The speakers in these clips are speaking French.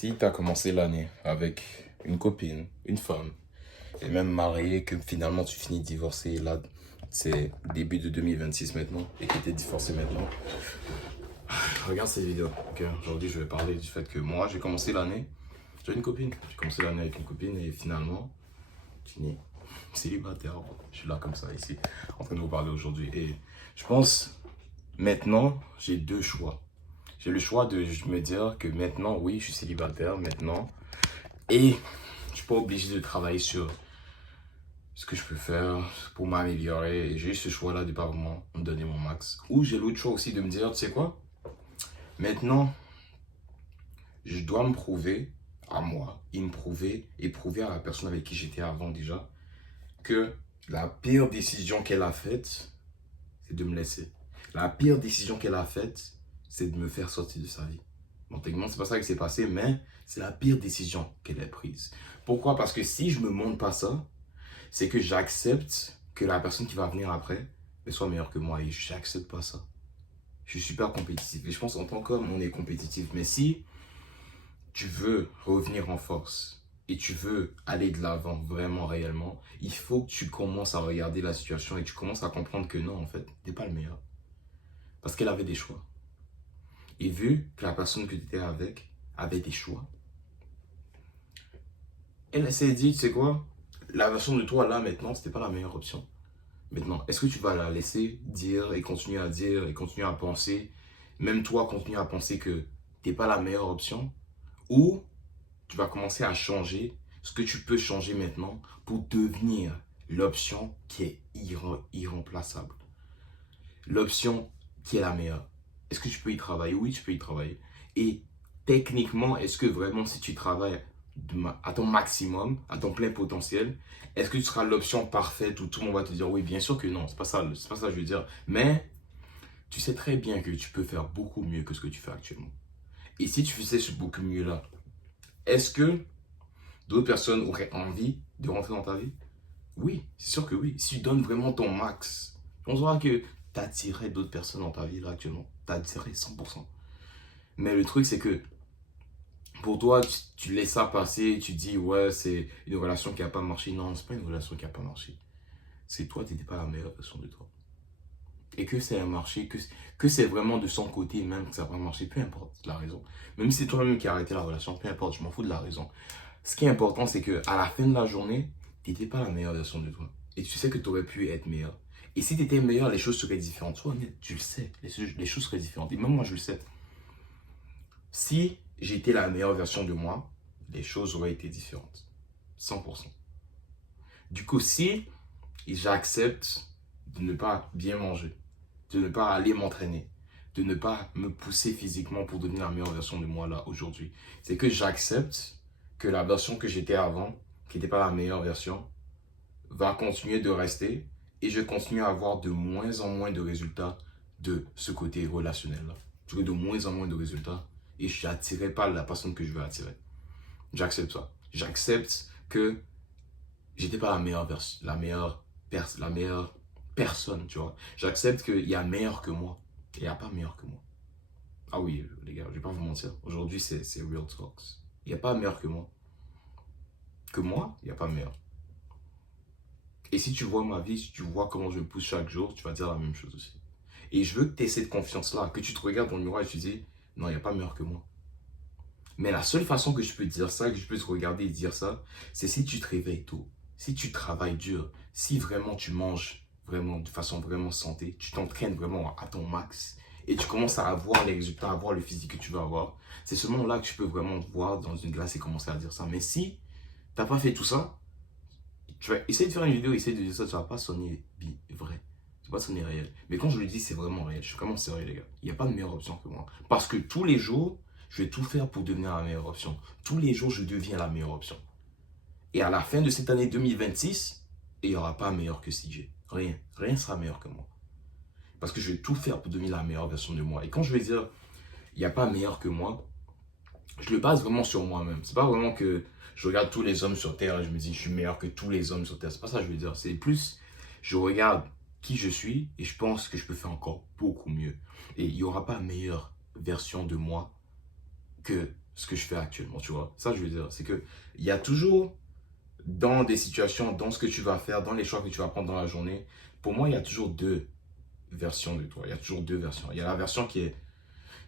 Si tu as commencé l'année avec une copine, une femme, et même marié, que finalement tu finis divorcé, là c'est début de 2026 maintenant, et que tu es divorcé maintenant, regarde cette vidéo. Ok, aujourd'hui je vais parler du fait que moi j'ai commencé l'année, j'ai une copine, j'ai commencé l'année avec une copine et finalement, je finis célibataire. Je suis là comme ça ici, en train de vous parler aujourd'hui. Et je pense maintenant j'ai deux choix. J'ai le choix de me dire que maintenant, oui, je suis célibataire maintenant. Et je suis pas obligé de travailler sur ce que je peux faire pour m'améliorer. J'ai eu ce choix-là de pas vraiment me donner mon max. Ou j'ai l'autre choix aussi de me dire, tu sais quoi? Maintenant, je dois me prouver à moi, et me prouver et prouver à la personne avec qui j'étais avant déjà, que la pire décision qu'elle a faite, c'est de me laisser. La pire décision qu'elle a faite, c'est de me faire sortir de sa vie. Bon, techniquement, c'est pas ça qui s'est passé, mais c'est la pire décision qu'elle ait prise. Pourquoi? Parce que si je me montre pas ça, c'est que j'accepte que la personne qui va venir après soit meilleure que moi et j'accepte pas ça. Je suis super compétitif et je pense en tant qu'homme, on est compétitif. Mais si tu veux revenir en force et tu veux aller de l'avant vraiment réellement, il faut que tu commences à regarder la situation et que tu commences à comprendre que non, en fait, t'es pas le meilleur. Parce qu'elle avait des choix. Et vu que la personne que tu étais avec avait des choix, elle s'est dit, tu sais quoi, la version de toi là maintenant, c'était pas la meilleure option. Maintenant, est-ce que tu vas la laisser dire et continuer à penser, même toi continuer à penser que t'es pas la meilleure option, ou tu vas commencer à changer ce que tu peux changer maintenant pour devenir l'option qui est irremplaçable, l'option qui est la meilleure. Est-ce que tu peux y travailler? Oui, tu peux y travailler. Et techniquement, est-ce que vraiment si tu travailles à ton maximum, à ton plein potentiel, est-ce que tu seras l'option parfaite où tout le monde va te dire oui, bien sûr que non, c'est pas ça que je veux dire. Mais tu sais très bien que tu peux faire beaucoup mieux que ce que tu fais actuellement. Et si tu faisais ce beaucoup mieux là, est-ce que d'autres personnes auraient envie de rentrer dans ta vie? Oui, c'est sûr que oui. Si tu donnes vraiment ton max, on saura que tu attirerais d'autres personnes dans ta vie là actuellement. Tu attirerais 100%. Mais le truc, c'est que pour toi, tu laisses ça passer, tu dis, ouais, c'est une relation qui n'a pas marché. Non, c'est pas une relation qui n'a pas marché. C'est toi, tu n'étais pas la meilleure version de toi. Et que c'est un marché, que c'est vraiment de son côté même que ça n'a pas marché, peu importe la raison. Même si c'est toi-même qui as arrêté la relation, peu importe, je m'en fous de la raison. Ce qui est important, c'est qu'à la fin de la journée, tu n'étais pas la meilleure version de toi. Et tu sais que tu aurais pu être meilleur. Et si tu étais meilleur, les choses seraient différentes. Sois honnête, tu le sais, les choses seraient différentes. Et même moi, je le sais. Si j'étais la meilleure version de moi, les choses auraient été différentes. 100%. Du coup, si j'accepte de ne pas bien manger, de ne pas aller m'entraîner, de ne pas me pousser physiquement pour devenir la meilleure version de moi là aujourd'hui, c'est que j'accepte que la version que j'étais avant, qui n'était pas la meilleure version, va continuer de rester et je continue à avoir de moins en moins de résultats de ce côté relationnel là. J'aurai de moins en moins de résultats et je n'attirerai pas la personne que je veux attirer. J'accepte ça. J'accepte que j'étais pas la meilleure version, la meilleure personne, tu vois. J'accepte qu'il y a meilleur que moi et il n'y a pas meilleur que moi. Ah oui, les gars, je vais pas vous mentir. Aujourd'hui, c'est real talks. Il n'y a pas meilleur que moi. Que moi, il n'y a pas meilleur. Et si tu vois ma vie, si tu vois comment je me pousse chaque jour, tu vas dire la même chose aussi. Et je veux que tu aies cette confiance-là, que tu te regardes dans le miroir et tu te dis, non, il n'y a pas meilleur que moi. Mais la seule façon que je peux te dire ça, que je peux te regarder et dire ça, c'est si tu te réveilles tôt, si tu travailles dur, si vraiment tu manges vraiment de façon vraiment santé, tu t'entraînes vraiment à ton max et tu commences à avoir les résultats, à avoir le physique que tu veux avoir, c'est seulement là que tu peux vraiment te voir dans une glace et commencer à dire ça. Mais si tu n'as pas fait tout ça, tu vas essayer de faire une vidéo, essayer de dire ça, ça va pas sonner vrai. Ça va pas sonner réel. Mais quand je le dis, c'est vraiment réel. Je suis vraiment sérieux, les gars. Il n'y a pas de meilleure option que moi. Parce que tous les jours, je vais tout faire pour devenir la meilleure option. Tous les jours, je deviens la meilleure option. Et à la fin de cette année 2026, il n'y aura pas meilleur que CJ. Rien. Rien ne sera meilleur que moi. Parce que je vais tout faire pour devenir la meilleure version de moi. Et quand je vais dire, il n'y a pas meilleur que moi, je le base vraiment sur moi-même. C'est pas vraiment que je regarde tous les hommes sur Terre et je me dis, je suis meilleur que tous les hommes sur Terre. C'est pas ça que je veux dire. C'est plus, je regarde qui je suis et je pense que je peux faire encore beaucoup mieux. Et il n'y aura pas meilleure version de moi que ce que je fais actuellement, tu vois. Ça, je veux dire, c'est que il y a toujours, dans des situations, dans ce que tu vas faire, dans les choix que tu vas prendre dans la journée, pour moi, il y a toujours deux versions de toi. Il y a toujours deux versions. Il y a la version qui est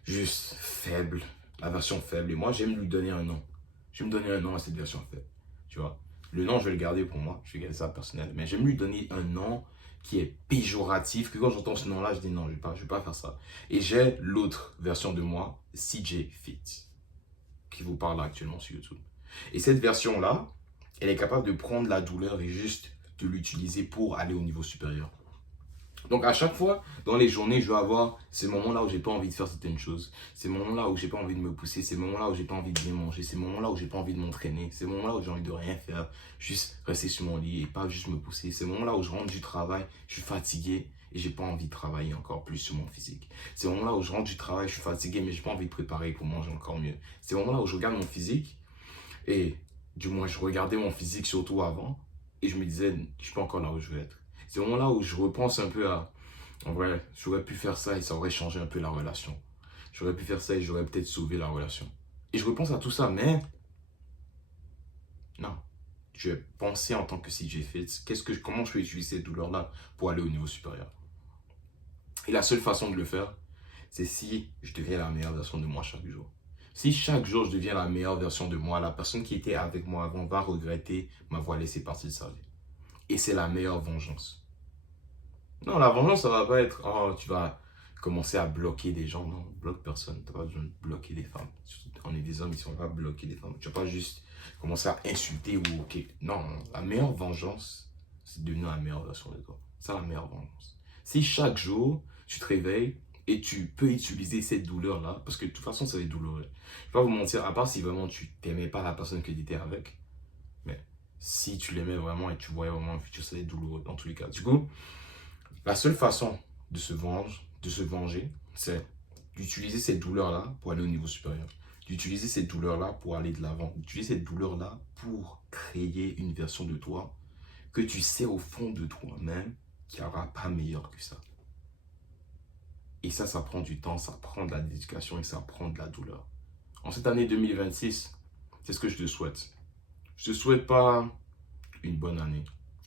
juste faible, la version faible. Et moi, j'aime lui donner un nom. Je vais me donner un nom à cette version faible, tu vois. Le nom, je vais le garder pour moi. Je vais garder ça personnel. Mais j'aime lui donner un nom qui est péjoratif, que quand j'entends ce nom-là, je dis non, je vais pas faire ça. Et j'ai l'autre version de moi, CJ Fit, qui vous parle actuellement sur YouTube. Et cette version-là, elle est capable de prendre la douleur et juste de l'utiliser pour aller au niveau supérieur. Donc à chaque fois, dans les journées, je vais avoir ces moments-là où j'ai pas envie de faire certaines choses, ces moments-là où j'ai pas envie de me pousser, ces moments-là où j'ai pas envie de bien manger, ces moments-là où j'ai pas envie de m'entraîner, ces moments-là où j'ai envie de rien faire, juste rester sur mon lit et pas juste me pousser, ces moments-là où je rentre du travail, je suis fatigué et j'ai pas envie de travailler encore plus sur mon physique. Ces moments-là où je rentre du travail, je suis fatigué mais j'ai pas envie de préparer pour manger encore mieux. Ces moments-là où je regarde mon physique et du moins je regardais mon physique surtout avant et je me disais je suis pas encore là où je veux être. C'est au moment là où je repense un peu à, en vrai, j'aurais pu faire ça et ça aurait changé un peu la relation. J'aurais pu faire ça et j'aurais peut-être sauvé la relation. Et je repense à tout ça, mais non. Je vais penser en tant que CJ Fitz, comment je peux utiliser cette douleur-là pour aller au niveau supérieur. Et la seule façon de le faire, c'est si je deviens la meilleure version de moi chaque jour. Si chaque jour je deviens la meilleure version de moi, la personne qui était avec moi avant va regretter m'avoir laissé partir de sa vie. Et c'est la meilleure vengeance. Non, la vengeance, ça va pas être, oh, tu vas commencer à bloquer des gens. Non, bloque personne. Tu n'as pas besoin de bloquer des femmes. On est des hommes, ils ne sont pas bloquer des femmes. Tu vas pas juste commencer à insulter ou ok. Non, la meilleure vengeance, c'est de devenir la meilleure version de toi. C'est la meilleure vengeance. Si chaque jour, tu te réveilles et tu peux utiliser cette douleur-là, parce que de toute façon, ça va être douloureux. Je ne vais pas vous mentir, à part si vraiment tu t'aimais pas la personne que tu étais avec. Mais si tu l'aimais vraiment et tu voyais vraiment un futur, ça va être douloureux dans tous les cas. Du coup, la seule façon de se venger, c'est d'utiliser cette douleur-là pour aller au niveau supérieur. D'utiliser cette douleur-là pour aller de l'avant. D'utiliser cette douleur-là pour créer une version de toi que tu sais au fond de toi-même qu'il n'y aura pas meilleur que ça. Et ça prend du temps, ça prend de la dédication et ça prend de la douleur. En cette année 2026, c'est ce que je te souhaite. Je ne te souhaite pas une bonne année.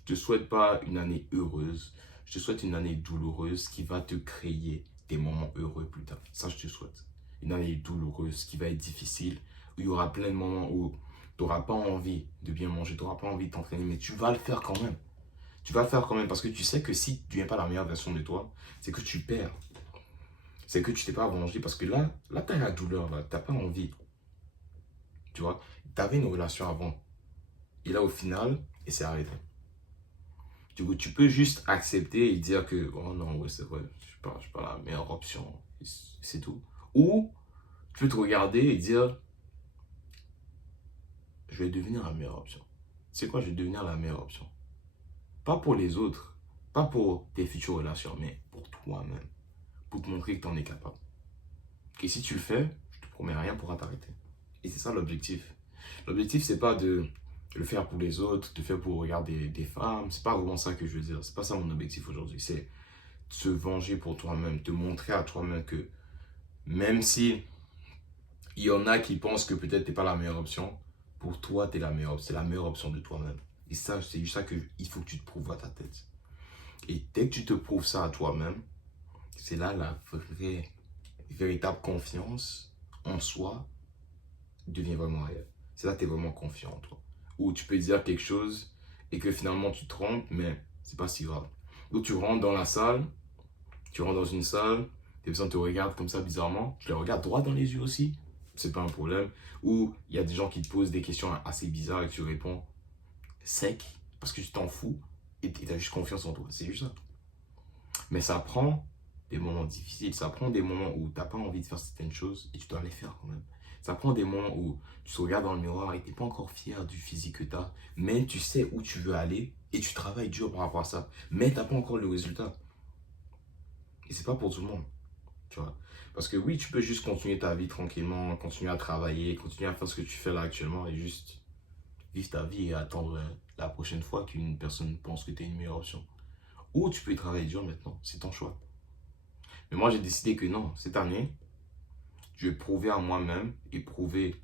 Je ne te souhaite pas une année heureuse. Je te souhaite une année douloureuse qui va te créer des moments heureux plus tard. Ça, je te souhaite. Une année douloureuse qui va être difficile, où il y aura plein de moments où tu n'auras pas envie de bien manger, tu n'auras pas envie de t'entraîner, mais tu vas le faire quand même. Tu vas le faire quand même parce que tu sais que si tu ne deviens pas la meilleure version de toi, c'est que tu perds. C'est que tu t'es pas vengé parce que là tu as la douleur, tu n'as pas envie. Tu vois, tu avais une relation avant. Et là, au final, et c'est arrêté. Du coup, tu peux juste accepter et dire que, oh non, ouais, c'est vrai, je suis pas la meilleure option. C'est tout. Ou, tu peux te regarder et dire, je vais devenir la meilleure option. C'est quoi, je vais devenir la meilleure option? Pas pour les autres, pas pour tes futures relations, mais pour toi-même. Pour te montrer que tu en es capable. Et si tu le fais, je te promets, rien pourra t'arrêter. Et c'est ça l'objectif. L'objectif, c'est pas de le faire pour les autres, de faire pour regarder des femmes. C'est pas vraiment ça que je veux dire. C'est pas ça mon objectif aujourd'hui. C'est se venger pour toi-même, te montrer à toi-même que même si il y en a qui pensent que peut-être t'es pas la meilleure option, pour toi, t'es la meilleure option. C'est la meilleure option de toi-même. Et ça, c'est juste ça qu'il faut que tu te prouves à ta tête. Et dès que tu te prouves ça à toi-même, c'est là la véritable confiance en soi devient vraiment réelle. C'est là que tu es vraiment confiant en toi. Ou tu peux dire quelque chose et que finalement tu te trompes, mais c'est pas si grave. Ou tu rentres dans la salle, tu rentres dans une salle, des personnes te regardent comme ça bizarrement, tu les regardes droit dans les yeux aussi, c'est pas un problème. Ou il y a des gens qui te posent des questions assez bizarres et que tu réponds sec parce que tu t'en fous et tu as juste confiance en toi. C'est juste ça. Mais ça prend des moments difficiles, ça prend des moments où tu n'as pas envie de faire certaines choses et tu dois les faire quand même. Ça prend des moments où tu te regardes dans le miroir et tu n'es pas encore fier du physique que tu as, mais tu sais où tu veux aller et tu travailles dur par rapport à ça, mais tu n'as pas encore le résultat. Et c'est pas pour tout le monde, tu vois. Parce que oui, tu peux juste continuer ta vie tranquillement, continuer à travailler, continuer à faire ce que tu fais là actuellement et juste vivre ta vie et attendre la prochaine fois qu'une personne pense que tu es une meilleure option. Ou tu peux y travailler dur maintenant, c'est ton choix. Mais moi, j'ai décidé que non, cette année, je vais prouver à moi-même et prouver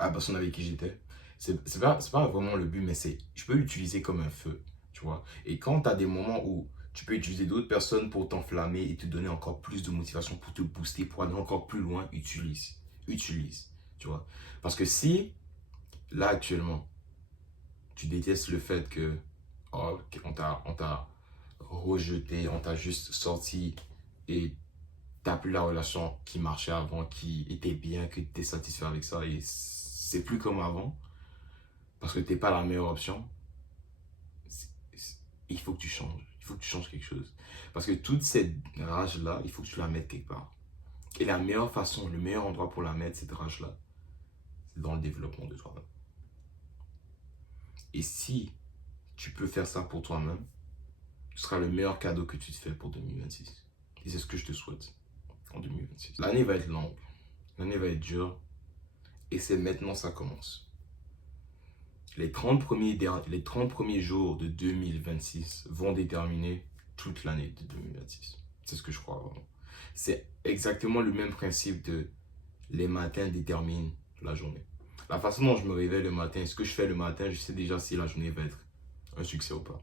à la personne avec qui j'étais. C'est pas vraiment le but, mais je peux l'utiliser comme un feu, tu vois. Et quand tu as des moments où tu peux utiliser d'autres personnes pour t'enflammer et te donner encore plus de motivation, pour te booster, pour aller encore plus loin, utilise, tu vois. Parce que si, là actuellement, tu détestes le fait que, oh, on t'a rejeté, on t'a juste sorti et t'as plus la relation qui marchait avant, qui était bien, que tu es satisfait avec ça et c'est plus comme avant, parce que t'es pas la meilleure option, il faut que tu changes. Il faut que tu changes quelque chose. Parce que toute cette rage-là, il faut que tu la mettes quelque part. Et la meilleure façon, le meilleur endroit pour la mettre, cette rage-là, c'est dans le développement de toi-même. Et si tu peux faire ça pour toi-même, ce sera le meilleur cadeau que tu te fais pour 2026. Et c'est ce que je te souhaite en 2026. L'année va être longue, l'année va être dure, et c'est maintenant que ça commence. Les 30 premiers jours de 2026 vont déterminer toute l'année de 2026. C'est ce que je crois vraiment. C'est exactement le même principe de les matins déterminent la journée. La façon dont je me réveille le matin, ce que je fais le matin, je sais déjà si la journée va être un succès ou pas.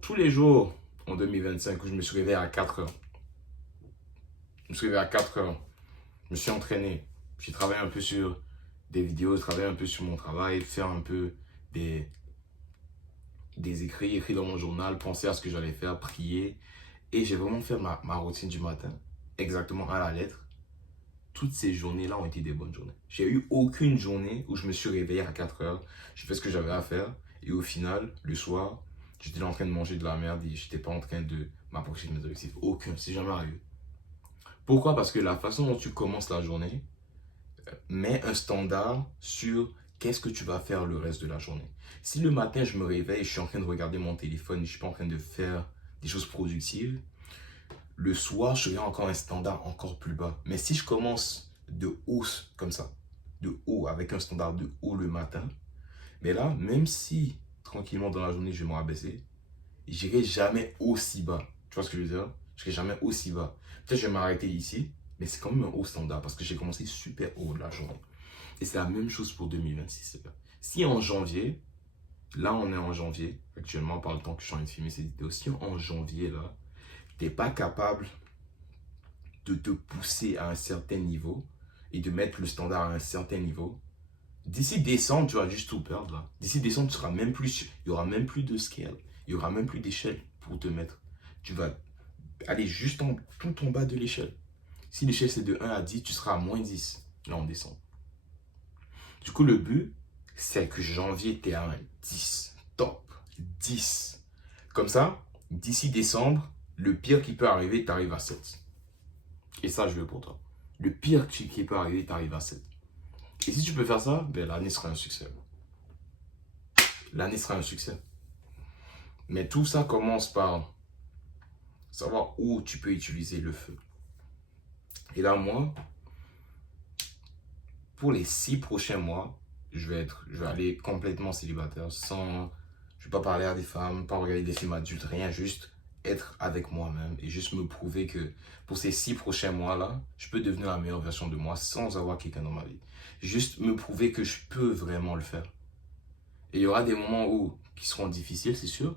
Tous les jours en 2025 où je me suis réveillé à 4 heures, je me suis réveillé à 4 heures, je me suis entraîné, j'ai travaillé un peu sur des vidéos, travaillé un peu sur mon travail, faire un peu des écrits dans mon journal, penser à ce que j'allais faire, prier. Et j'ai vraiment fait ma routine du matin, exactement à la lettre. Toutes ces journées-là ont été des bonnes journées. J'ai eu aucune journée où je me suis réveillé à 4 heures, j'ai fait ce que j'avais à faire, et au final, le soir, j'étais en train de manger de la merde et j'étais pas en train de m'approcher de mes objectifs. Aucun, c'est jamais arrivé. Pourquoi? Parce que la façon dont tu commences la journée met un standard sur qu'est-ce que tu vas faire le reste de la journée. Si le matin, je me réveille, je suis en train de regarder mon téléphone, je ne suis pas en train de faire des choses productives, le soir, je serai encore un standard encore plus bas. Mais si je commence de haut comme ça, de haut, avec un standard de haut le matin, mais là, même si tranquillement dans la journée, je vais me rabaisser, j'irai jamais aussi bas. Tu vois ce que je veux dire? Je serai jamais aussi bas. Peut-être que je vais m'arrêter ici, mais c'est quand même un haut standard parce que j'ai commencé super haut de la journée. Et c'est la même chose pour 2026. Si en janvier, là on est en janvier, actuellement par le temps que je suis en train de filmer cette vidéo, si en janvier là, tu n'es pas capable de te pousser à un certain niveau et de mettre le standard à un certain niveau, d'ici décembre, tu vas juste tout perdre là. D'ici décembre, il n'y aura même plus de scale, il n'y aura même plus d'échelle pour te mettre. Tu vas aller juste tout en bas de l'échelle. Si l'échelle c'est de 1 à 10, tu seras à moins 10 là en décembre. Du coup, le but, c'est que janvier, tu es à un 10. Top. 10. Comme ça, d'ici décembre, le pire qui peut arriver, tu arrives à 7. Et ça, je veux pour toi. Le pire qui peut arriver, tu arrives à 7. Et si tu peux faire ça, ben, l'année sera un succès. L'année sera un succès. Mais tout ça commence par savoir où tu peux utiliser le feu. Et là, moi, pour les 6 prochains mois, je vais aller complètement célibataire, je vais pas parler à des femmes, pas regarder des films adultes, rien, juste être avec moi-même et juste me prouver que pour ces 6 prochains mois-là, je peux devenir la meilleure version de moi sans avoir quelqu'un dans ma vie. Juste me prouver que je peux vraiment le faire. Et il y aura des moments qui seront difficiles, c'est sûr.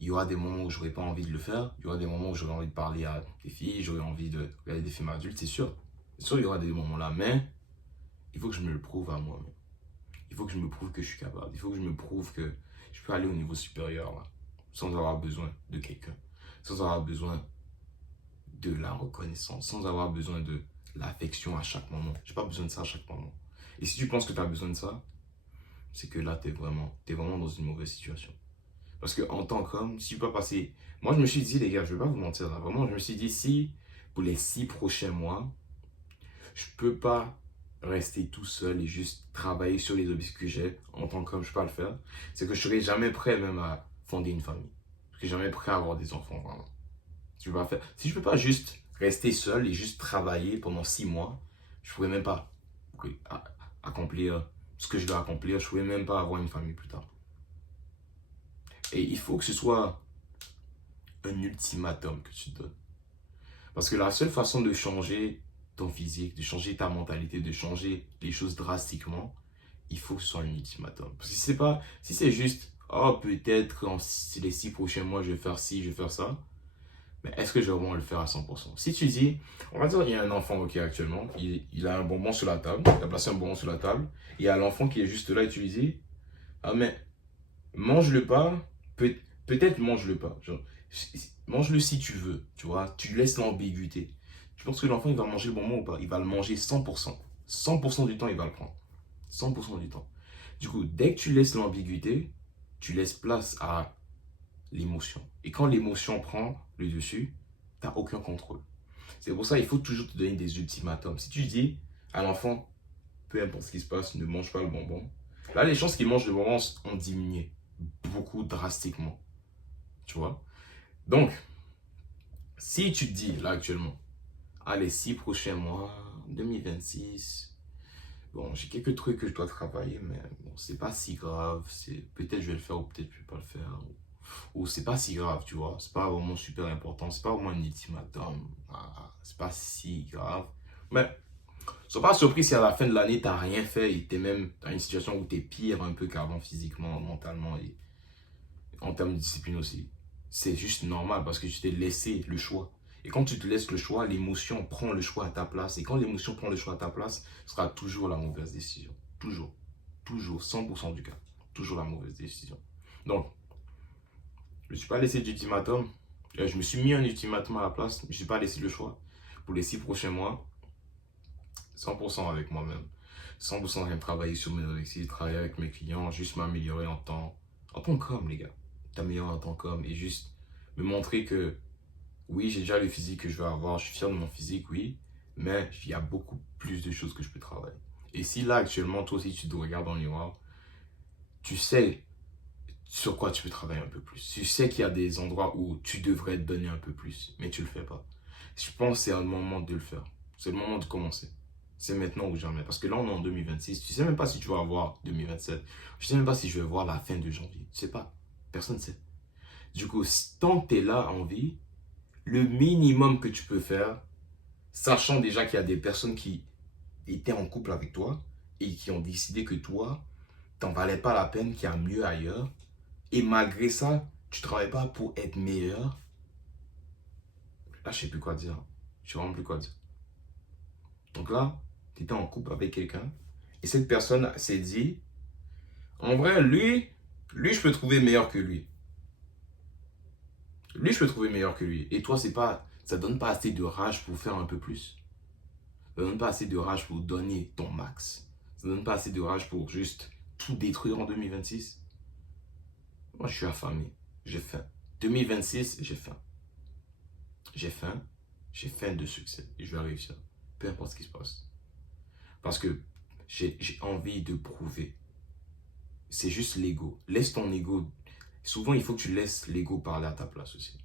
Il y aura des moments où j'aurai pas envie de le faire. Il y aura des moments où j'aurai envie de parler à des filles, j'aurai envie de regarder des films adultes, c'est sûr. C'est sûr, il y aura des moments là, mais il faut que je me le prouve à moi-même. Il faut que je me prouve que je suis capable. Il faut que je me prouve que je peux aller au niveau supérieur là, sans avoir besoin de quelqu'un, sans avoir besoin de la reconnaissance, sans avoir besoin de l'affection à chaque moment. J'ai pas besoin de ça à chaque moment. Et si tu penses que tu as besoin de ça, c'est que là, tu es vraiment dans une mauvaise situation. Parce que en tant qu'homme, si tu peux passer... Moi, je me suis dit, les gars, je vais pas vous mentir là, vraiment, je me suis dit, si pour les 6 prochains mois, je peux pas rester tout seul et juste travailler sur les objectifs que j'ai en tant qu'homme, je peux pas le faire, c'est que je serai jamais prêt même à fonder une famille. Je serai jamais prêt à avoir des enfants, vraiment. Si je peux pas juste rester seul et juste travailler pendant 6 mois, je pourrais même pas accomplir ce que je dois accomplir, je pourrais même pas avoir une famille plus tard. Et il faut que ce soit un ultimatum que tu te donnes. Parce que la seule façon de changer ton physique, de changer ta mentalité, de changer les choses drastiquement, il faut que ce soit un ultimatum. Parce que si c'est pas, si c'est juste, oh, peut-être en les 6 prochains mois, je vais faire ci, je vais faire ça, mais est-ce que je vais vraiment le faire à 100%? Si tu dis, on va dire, il y a un enfant, ok, actuellement, il a un bonbon sur la table, il a placé un bonbon sur la table, il y a l'enfant qui est juste là et tu lui dis, ah, mais mange-le pas, peut-être mange-le pas. Genre, mange-le si tu veux, tu vois, tu laisses l'ambiguïté. Tu penses que l'enfant, il va manger le bonbon ou pas? Il va le manger 100%. 100% du temps, il va le prendre. 100% du temps. Du coup, dès que tu laisses l'ambiguïté, tu laisses place à l'émotion. Et quand l'émotion prend le dessus, tu n'as aucun contrôle. C'est pour ça qu'il faut toujours te donner des ultimatums. Si tu dis à l'enfant, peu importe ce qui se passe, ne mange pas le bonbon, là, les chances qu'il mange le bonbon ont diminué beaucoup drastiquement. Tu vois? Donc, si tu te dis là actuellement, ah, les 6 prochains mois, 2026, bon, j'ai quelques trucs que je dois travailler, mais bon, c'est pas si grave. Peut-être je vais le faire ou peut-être je vais pas le faire. Ou c'est pas si grave, tu vois. C'est pas vraiment super important. C'est pas vraiment un ultimatum. C'est pas si grave. Mais sois pas surpris si à la fin de l'année, t'as rien fait et t'es même dans une situation où t'es pire un peu qu'avant physiquement, mentalement et en termes de discipline aussi. C'est juste normal parce que tu t'es laissé le choix. Et quand tu te laisses le choix, l'émotion prend le choix à ta place. Et quand l'émotion prend le choix à ta place, ce sera toujours la mauvaise décision. Toujours. Toujours. 100% du cas. Toujours la mauvaise décision. Donc, je ne me suis pas laissé d'ultimatum. Je me suis mis un ultimatum à la place. Je ne me suis pas laissé le choix. Pour les 6 prochains mois, 100% avec moi-même. 100% rien travailler sur mes objectifs, travailler avec mes clients, juste m'améliorer en tant qu'homme, les gars. T'améliorer en tant qu'homme et juste me montrer que oui, j'ai déjà le physique que je veux avoir, je suis fier de mon physique, oui, mais il y a beaucoup plus de choses que je peux travailler. Et si là, actuellement, toi aussi, tu te regardes dans le miroir, tu sais sur quoi tu peux travailler un peu plus. Tu sais qu'il y a des endroits où tu devrais te donner un peu plus, mais tu le fais pas. Je pense que c'est un moment de le faire. C'est le moment de commencer. C'est maintenant ou jamais. Parce que là, on est en 2026. Tu sais même pas si tu vas avoir 2027. Je sais même pas si je vais voir la fin de janvier. Tu sais pas. Personne ne sait. Du coup, tant que tu es là en vie, le minimum que tu peux faire, sachant déjà qu'il y a des personnes qui étaient en couple avec toi et qui ont décidé que toi, t'en valais pas la peine, qu'il y a mieux ailleurs, et malgré ça, tu travailles pas pour être meilleur, là, je sais plus quoi dire. Je sais vraiment plus quoi dire. Donc là, tu étais en couple avec quelqu'un, et cette personne s'est dit, en vrai, lui, je peux trouver meilleur que lui. Lui, je peux trouver meilleur que lui. Et toi, ça donne pas assez de rage pour faire un peu plus. Ça donne pas assez de rage pour donner ton max. Ça donne pas assez de rage pour juste tout détruire en 2026. Moi, je suis affamé. J'ai faim. 2026, j'ai faim. J'ai faim. J'ai faim de succès. Et je vais réussir. Peu importe ce qui se passe. Parce que j'ai envie de prouver. C'est juste l'ego. Laisse ton ego. Souvent, il faut que tu laisses l'ego parler à ta place aussi.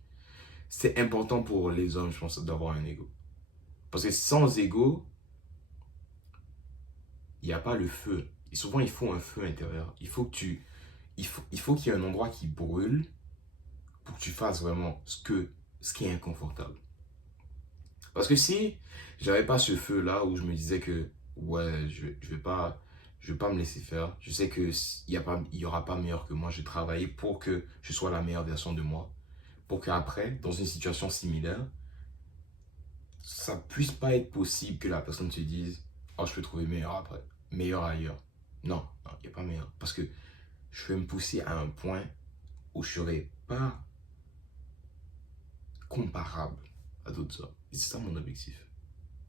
C'est important pour les hommes, je pense, d'avoir un ego. Parce que sans ego, il n'y a pas le feu. Et souvent, il faut un feu intérieur. Il faut qu'il y ait un endroit qui brûle pour que tu fasses vraiment ce qui est inconfortable. Parce que si j'avais pas ce feu-là où je me disais que ouais, je vais pas me laisser faire. Je sais que il y aura pas meilleur que moi. Je vais travailler pour que je sois la meilleure version de moi. Pour qu'après, dans une situation similaire, ça puisse pas être possible que la personne se dise oh, je peux trouver meilleur après, meilleur ailleurs. Non, il n'y a pas meilleur. Parce que je vais me pousser à un point où je serai pas comparable à d'autres hommes. Et c'est ça mon objectif.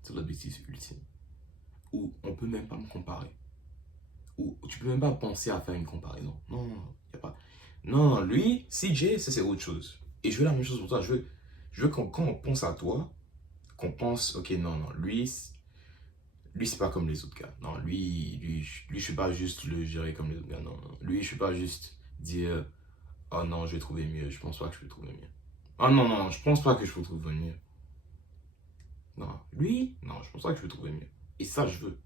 C'est l'objectif ultime. Où on peut même pas me comparer. Où tu peux même pas penser à faire une comparaison. Non, il y a pas. Non, lui, CJ, ça c'est autre chose. Et je veux la même chose pour toi. Je veux quand on pense à toi, qu'on pense, ok, non, lui, c'est pas comme les autres gars. Non, je suis pas juste le gérer comme les autres gars. Non, non. Lui, je suis pas juste dire, oh non, je vais trouver mieux. Je pense pas que je vais trouver mieux. Oh non, non, je pense pas que je peux trouver mieux. Non, lui, non, je pense pas que je vais trouver mieux. Et ça, je veux.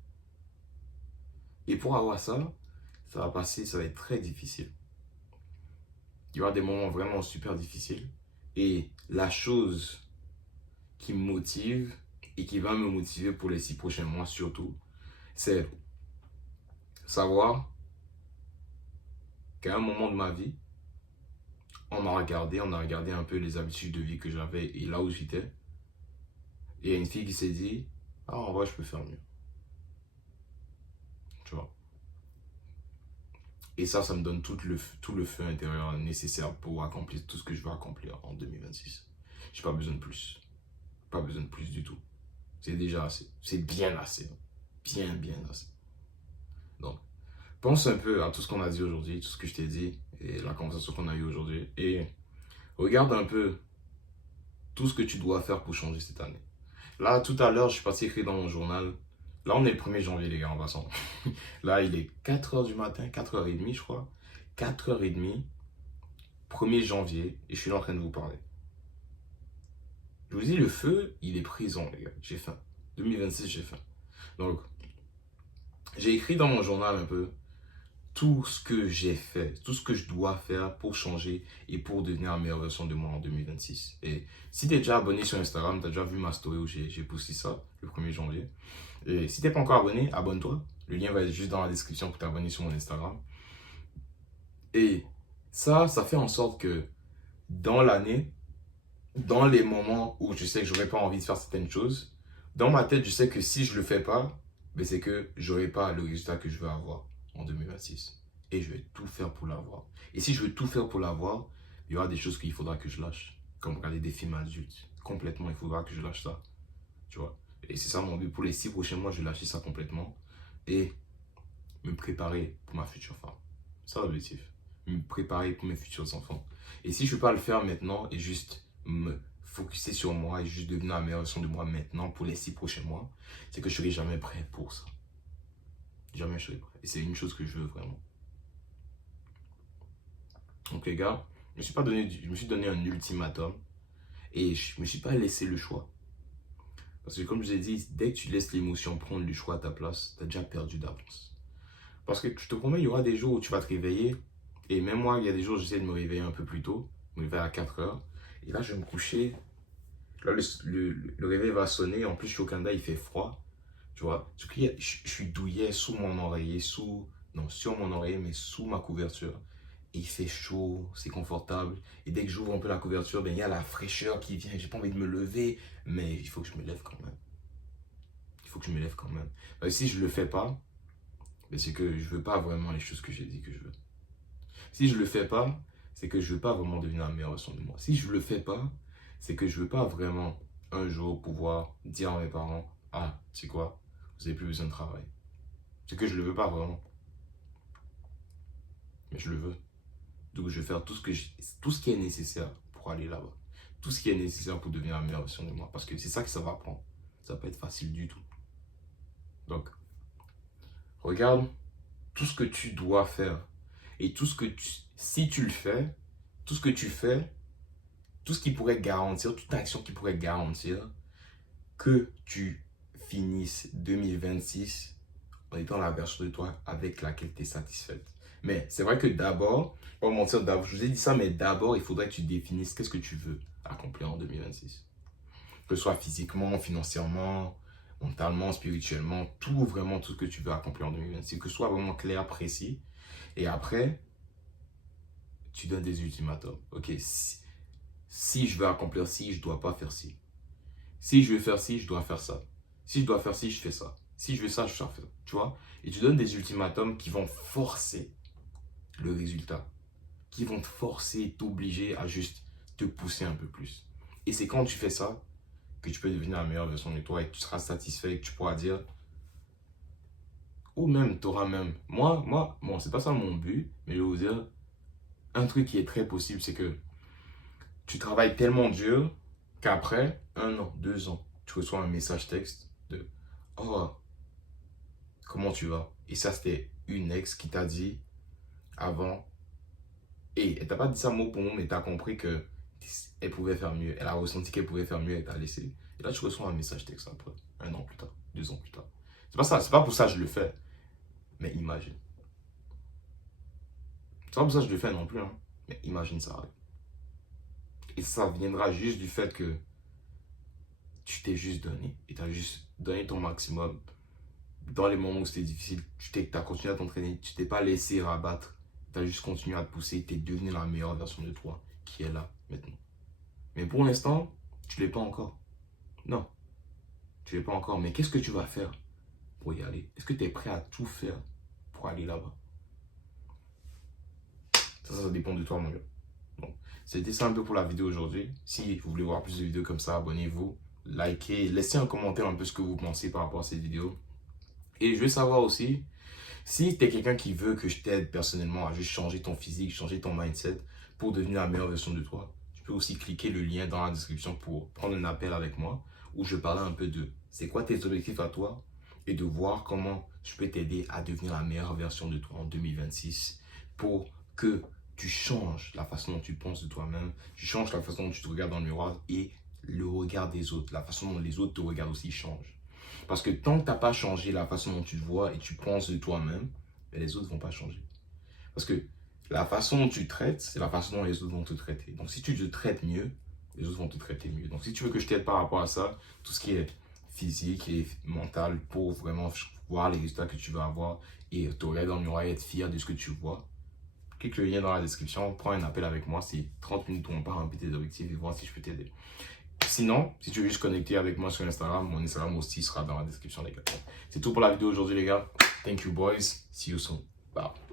Et pour avoir ça, ça va passer, ça va être très difficile. Il y aura des moments vraiment super difficiles. Et la chose qui me motive et qui va me motiver pour les 6 prochains mois surtout, c'est savoir qu'à un moment de ma vie, on a regardé un peu les habitudes de vie que j'avais et là où j'étais. Et il y a une fille qui s'est dit, ah, en vrai, je peux faire mieux. Tu vois. Et ça me donne tout le feu intérieur nécessaire pour accomplir tout ce que je veux accomplir en 2026. J'ai pas besoin de plus. Pas besoin de plus du tout. C'est déjà assez. C'est bien assez. Bien, bien assez. Donc, pense un peu à tout ce qu'on a dit aujourd'hui, tout ce que je t'ai dit et la conversation qu'on a eue aujourd'hui. Et regarde un peu tout ce que tu dois faire pour changer cette année. Là, tout à l'heure, je suis parti écrire dans mon journal. Là, on est le 1er janvier, les gars, en passant. Là, il est 4h du matin, 4h30, je crois. 4h30, 1er janvier, et je suis là en train de vous parler. Je vous dis, le feu, il est présent, les gars. J'ai faim. 2026, j'ai faim. Donc, j'ai écrit dans mon journal un peu tout ce que j'ai fait, tout ce que je dois faire pour changer et pour devenir la meilleure version de moi en 2026. Et si tu es déjà abonné sur Instagram, tu as déjà vu ma story où j'ai posté ça le 1er janvier. Et si tu n'es pas encore abonné, abonne-toi. Le lien va être juste dans la description pour t'abonner sur mon Instagram. Et ça fait en sorte que dans l'année, dans les moments où je sais que j'aurais pas envie de faire certaines choses, dans ma tête, je sais que si je le fais pas, ben c'est que j'aurai pas le résultat que je veux avoir en 2026. Et je vais tout faire pour l'avoir. Et si je veux tout faire pour l'avoir, il y aura des choses qu'il faudra que je lâche. Comme regarder des films adultes. Complètement, il faudra que je lâche ça. Tu vois. Et c'est ça mon but. Pour les 6 prochains mois, je vais lâcher ça complètement. Et me préparer pour ma future femme. C'est l'objectif. Me préparer pour mes futurs enfants. Et si je ne peux pas le faire maintenant et juste me focuser sur moi et juste devenir la meilleure version de moi maintenant pour les 6 prochains mois, c'est que je ne serai jamais prêt pour ça. Jamais je serai prêt. Et c'est une chose que je veux vraiment. Donc les gars, je me suis donné un ultimatum et je ne me suis pas laissé le choix. Parce que comme je vous ai dit, dès que tu laisses l'émotion prendre le choix à ta place, tu as déjà perdu d'avance. Parce que je te promets, il y aura des jours où tu vas te réveiller. Et même moi, il y a des jours où j'essaie de me réveiller un peu plus tôt. Me réveiller à 4h. Et là, je vais me coucher. Là, le réveil va sonner. En plus, je suis au Canada, il fait froid. Tu vois. Je suis douillet sous mon oreiller. Non, sur mon oreiller, mais sous ma couverture. Et il fait chaud, c'est confortable. Et dès que j'ouvre un peu la couverture, ben, il y a la fraîcheur qui vient. J'ai pas envie de me lever. Mais il faut que je me lève quand même. Il faut que je me lève quand même. Parce que si je le fais pas, ben, c'est que je veux pas vraiment les choses que j'ai dit que je veux. Si je le fais pas, c'est que je veux pas vraiment devenir la meilleure version de moi. Si je le fais pas, c'est que je veux pas vraiment un jour pouvoir dire à mes parents, ah, c'est quoi, vous avez plus besoin de travail. C'est que je le veux pas vraiment. Mais je le veux. Donc je vais faire tout ce qui est nécessaire pour aller là-bas. Tout ce qui est nécessaire pour devenir la meilleure version de moi. Parce que c'est ça que ça va prendre. Ça va pas être facile du tout. Donc, regarde tout ce que tu dois faire. Et tout ce que si tu le fais, tout ce que tu fais, tout ce qui pourrait garantir, toute action qui pourrait garantir que tu finisses 2026 en étant la version de toi avec laquelle tu es satisfaite. Mais c'est vrai que d'abord, pas mentir, je vous ai dit ça, mais d'abord, il faudrait que tu définisses qu'est-ce que tu veux accomplir en 2026. Que ce soit physiquement, financièrement, mentalement, spirituellement, vraiment tout ce que tu veux accomplir en 2026. Que ce soit vraiment clair, précis. Et après, tu donnes des ultimatums. Ok, si je veux accomplir ci, je ne dois pas faire ci. Si je veux faire ci, je dois faire ça. Si je dois faire ci, je fais ça. Si je veux ça, je fais ça. Tu vois? Et tu donnes des ultimatums qui vont forcer le résultat. Qui vont te forcer, t'obliger à juste te pousser un peu plus. Et c'est quand tu fais ça que tu peux devenir la meilleure version de toi et que tu seras satisfait et que tu pourras dire, ou même, tu auras même, bon, c'est pas ça mon but, mais je vais vous dire, un truc qui est très possible, c'est que tu travailles tellement dur qu'après 1 an, 2 ans, tu reçois un message texte de oh, comment tu vas? Et ça, c'était une ex qui t'a dit avant. Et elle t'a pas dit ça mot pour mot, mais t'as compris que elle pouvait faire mieux. Elle a ressenti qu'elle pouvait faire mieux, elle t'a laissé. Et là, tu reçois un message texte après, 1 an plus tard, 2 ans plus tard. C'est pas ça, c'est pas pour ça que je le fais. Mais imagine. C'est pas pour ça que je le fais non plus, hein. Mais imagine ça arrive. Et ça viendra juste du fait que tu t'es juste donné. Et tu as juste donné ton maximum. Dans les moments où c'était difficile, tu as continué à t'entraîner. Tu t'es pas laissé rabattre. Tu as juste continué à te pousser. Tu es devenu la meilleure version de toi qui est là maintenant. Mais pour l'instant, tu ne l'es pas encore. Non, tu ne l'es pas encore. Mais qu'est-ce que tu vas faire pour y aller? Est-ce que tu es prêt à tout faire pour aller là-bas? Ça dépend de toi, mon gars. Donc, c'était ça un peu pour la vidéo aujourd'hui. Si vous voulez voir plus de vidéos comme ça, abonnez-vous, likez, laissez un commentaire un peu ce que vous pensez par rapport à cette vidéo. Et je veux savoir aussi, si tu es quelqu'un qui veut que je t'aide personnellement à juste changer ton physique, changer ton mindset pour devenir la meilleure version de toi, tu peux aussi cliquer le lien dans la description pour prendre un appel avec moi où je parle un peu de c'est quoi tes objectifs à toi et de voir comment je peux t'aider à devenir la meilleure version de toi en 2026 pour que tu changes la façon dont tu penses de toi-même, tu changes la façon dont tu te regardes dans le miroir et le regard des autres, la façon dont les autres te regardent aussi change. Parce que tant que tu n'as pas changé la façon dont tu te vois et tu penses de toi-même, les autres ne vont pas changer. Parce que la façon dont tu te traites, c'est la façon dont les autres vont te traiter. Donc si tu te traites mieux, les autres vont te traiter mieux. Donc si tu veux que je t'aide par rapport à ça, tout ce qui est physique et mental pour vraiment voir les résultats que tu vas avoir et te regarder dans le miroir et être fier de ce que tu vois, clique le lien dans la description, prends un appel avec moi, c'est 30 minutes où on part remplir tes objectifs et voir si je peux t'aider. Sinon, si tu veux juste connecter avec moi sur Instagram, mon Instagram aussi sera dans la description, les gars. C'est tout pour la vidéo aujourd'hui, les gars. Thank you, boys. See you soon. Bye.